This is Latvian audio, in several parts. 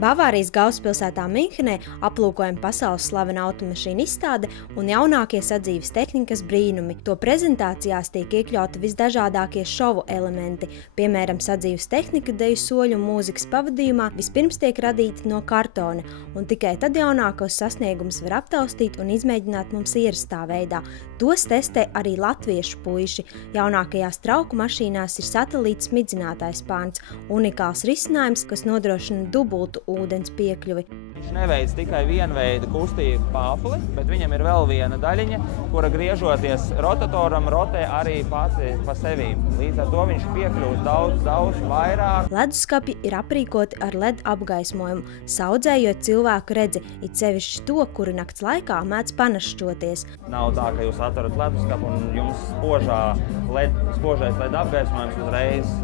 Bavārijas galvaspilsētā Minhenē aplūkojam pasaules slavena automašīnu izstāde un jaunākie sadzīves tehnikas brīnumi. To prezentācijās tiek iekļauti visdažādākie šovu elementi, piemēram, sadzīves tehnika deju soļu un mūzikas pavadījumā vispirms tiek radīti no kartona, un tikai tad jaunākos sasniegumus var aptaustīt un izmēģināt mums ierastā veidā. Tos testē arī latviešu puiši. Jaunākajās trauku mašīnās ir satelīta smidzinātājs spārns, unikāls risinājums, kas nodrošina dubultu ūdens piekļuvi. Viņš neveic tikai vienveida kustību pāfli, bet viņam ir vēl viena daļiņa, kura griežoties rotatoram, rotē arī pati pa sevi. Līdz ar to viņš piekļūst daudz vairāk. Leduskapi ir aprīkoti ar LED apgaismojumu, saudzējot cilvēku redzi, it sevišķi to, kuri nakts laikā mēdz panašķoties. Nav tā, ka jūs atverat leduskapu un jums spožais LED apgaismojums uzreiz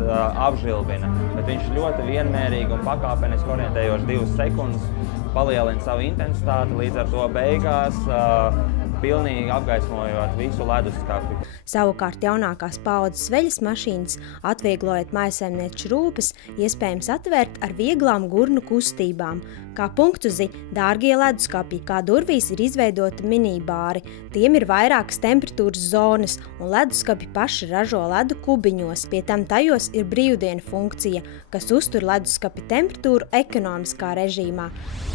apžilbina, bet viņš ļoti vienmērīgi un pakāpeniski orientējoši 2 sekundes palielina savu intensitāti, līdz ar to beigās pilnīgi apgaismojot visu leduskapi. Savukārt jaunākās paaudzes veļas mašīnas, atvieglojot mājsaimnieču rūpes, iespējams atvērt ar vieglām gurnu kustībām. Kā punktuzi, dārgie leduskapi, kā durvīs ir izveidoti minibāri. Tiem ir vairākas temperatūras zonas, un leduskapi paši ražo ledu kubiņos. Pie tam tajos ir brīvdienu funkcija, kas uztur leduskapi temperatūru ekonomiskā režīmā.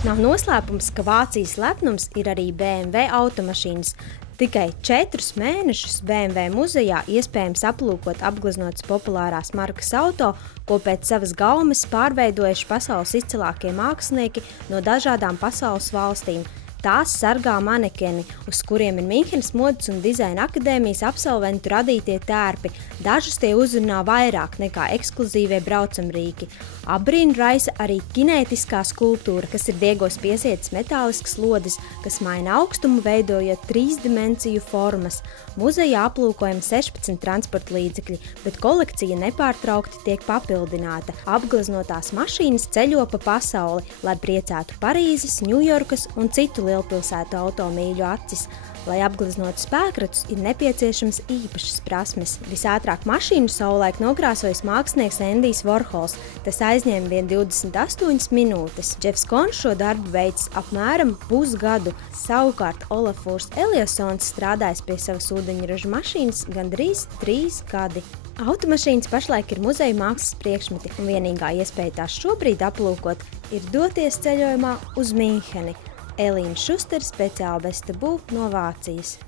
Nav noslēpums, ka Vācijas lepnums ir arī BMW automašīnas. Tikai 4 mēnešus BMW muzejā iespējams aplūkot apgleznotas populārās markas auto, ko pēc savas gaumes pārveidojuši pasaules izcilākie mākslinieki no dažādām pasaules valstīm. Tās sargā manekeni, uz kuriem ir Minhenes modes un dizaina akadēmijas absolventu radītie tērpi. Dažus tie uzrunā vairāk nekā ekskluzīvie braucamrīki. Apbrīnu raisa arī kinētiskā skulptūra, kas ir diegos piesietas metālisks lodes, kas maina augstumu, veidojot 3-dimensiju formas. Muzejā aplūkojam 16 transporta līdzekļi, bet kolekcija nepārtraukti tiek papildināta. Apgleznotās mašīnas ceļo pa pasauli, lai priecētu Parīzes, Ņujorkas un citu lielpilsētu automīļu acis. Lai apgleznotu spēkratus, ir nepieciešams īpašas prasmes. Visātrāk mašīnu savulaik nokrāsojis mākslinieks Endijs Vorhols. Tas aizņēma vien 28 minūtes. Džefs Kons šo darbu veicis apmēram pusgadu. Savukārt Olafurs Eliasons strādājis pie savas ūdeņraža mašīnas gandrīz 3 gadi. Automašīnas pašlaik ir muzeja mākslas priekšmeti, un vienīgā iespēja tās šobrīd aplūkot ir doties ceļojumā uz Minheni. Elīna Šustera, speciāli bez tabū no Vācijas.